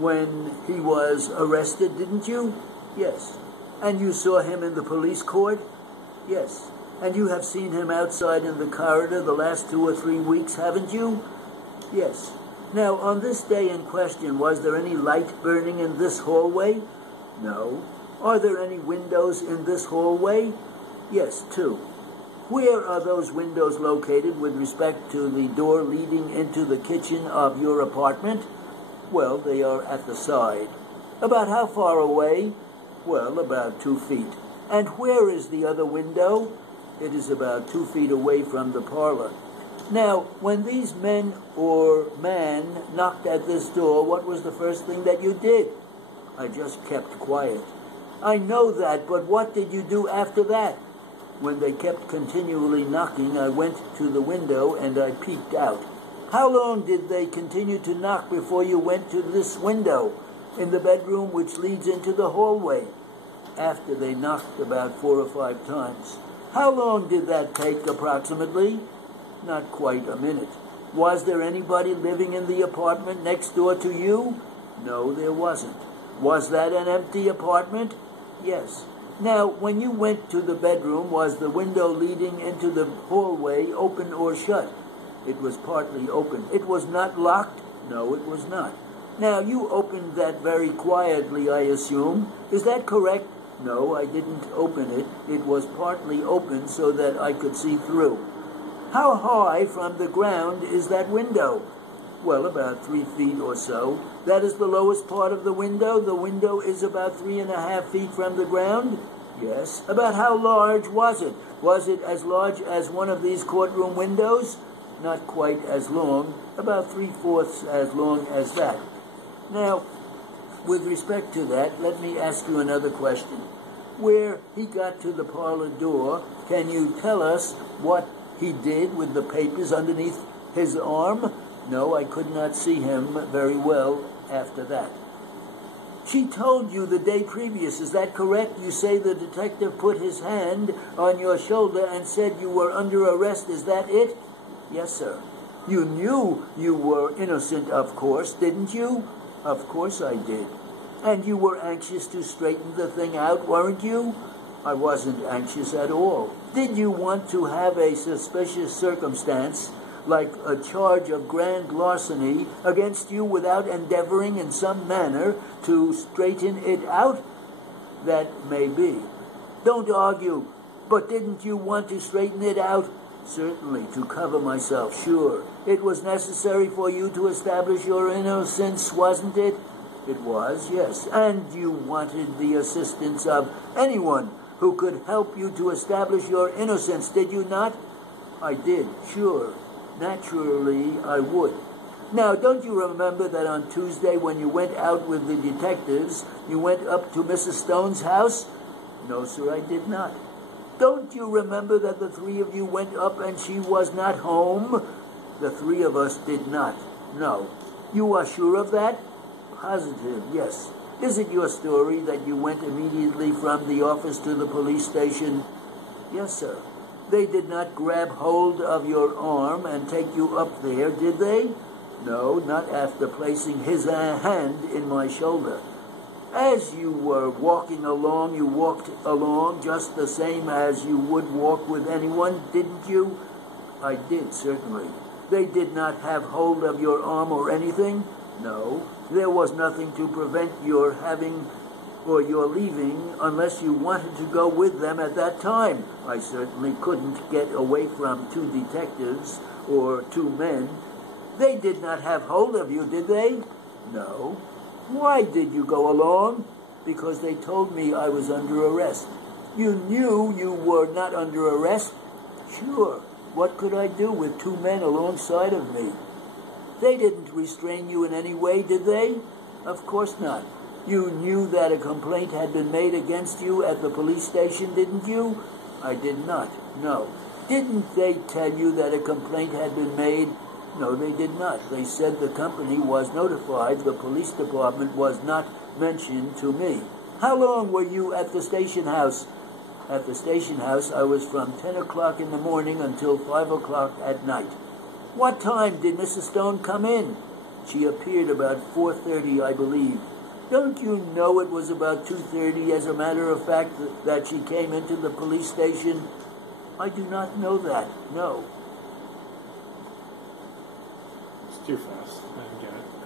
when he was arrested, didn't you? Yes. And you saw him in the police court? Yes. And you have seen him outside in the corridor the last 2 or 3 weeks, haven't you? Yes. Now, on this day in question, was there any light burning in this hallway? No. Are there any windows in this hallway? Yes, 2. Where are those windows located with respect to the door leading into the kitchen of your apartment? Well, they are at the side. About how far away? Well, about 2 feet. And where is the other window? It is about 2 feet away from the parlor. Now, when these men or man knocked at this door, what was the first thing that you did? I just kept quiet. I know that, but what did you do after that? When they kept continually knocking, I went to the window and I peeked out. How long did they continue to knock before you went to this window in the bedroom which leads into the hallway? After they knocked about 4 or 5 times. How long did that take approximately? Not quite a minute. Was there anybody living in the apartment next door to you? No, there wasn't. Was that an empty apartment? Yes. Now, when you went to the bedroom, was the window leading into the hallway open or shut? It was partly open. It was not locked? No, it was not. Now, you opened that very quietly, I assume. Is that correct? No, I didn't open it. It was partly open so that I could see through. How high from the ground is that window? Well, about 3 feet or so. That is the lowest part of the window. The window is about 3.5 feet from the ground? Yes. About how large was it? Was it as large as one of these courtroom windows? Not quite as long. About 3/4 as long as that. Now, with respect to that, let me ask you another question. Where he got to the parlor door, can you tell us what he did with the papers underneath his arm? No, I could not see him very well after that. She told you the day previous, is that correct? You say the detective put his hand on your shoulder and said you were under arrest, is that it? Yes, sir. You knew you were innocent, of course, didn't you? Of course I did. And you were anxious to straighten the thing out, weren't you? I wasn't anxious at all. Did you want to have a suspicious circumstance, like a charge of grand larceny, against you without endeavoring in some manner to straighten it out? That may be. Don't argue. But didn't you want to straighten it out? Certainly, to cover myself, sure. It was necessary for you to establish your innocence, wasn't it? It was, yes. And you wanted the assistance of anyone who could help you to establish your innocence, did you not? I did, sure. Naturally, I would. Now, don't you remember that on Tuesday when you went out with the detectives, you went up to Mrs. Stone's house? No, sir, I did not. Don't you remember that the 3 of you went up and she was not home? The 3 of us did not. No. You are sure of that? Positive, yes. Is it your story that you went immediately from the office to the police station? Yes, sir. They did not grab hold of your arm and take you up there, did they? No, not after placing his hand in my shoulder. As you were walking along, you walked along just the same as you would walk with anyone, didn't you? I did, certainly. They did not have hold of your arm or anything? No. There was nothing to prevent your having or your leaving unless you wanted to go with them at that time. I certainly couldn't get away from 2 detectives or 2 men. They did not have hold of you, did they? No. Why did you go along? Because they told me I was under arrest. You knew you were not under arrest? Sure. What could I do with 2 men alongside of me? They didn't restrain you in any way, did they? Of course not. You knew that a complaint had been made against you at the police station, didn't you? I did not, no. Didn't they tell you that a complaint had been made? No, they did not. They said the company was notified. The police department was not mentioned to me. How long were you at the station house? At the station house, I was from 10 o'clock in the morning until 5 o'clock at night. What time did Mrs. Stone come in? She appeared about 4:30, I believe. Don't you know it was about 2:30, as a matter of fact, that she came into the police station? I do not know that, no. It's too fast. I don't get it.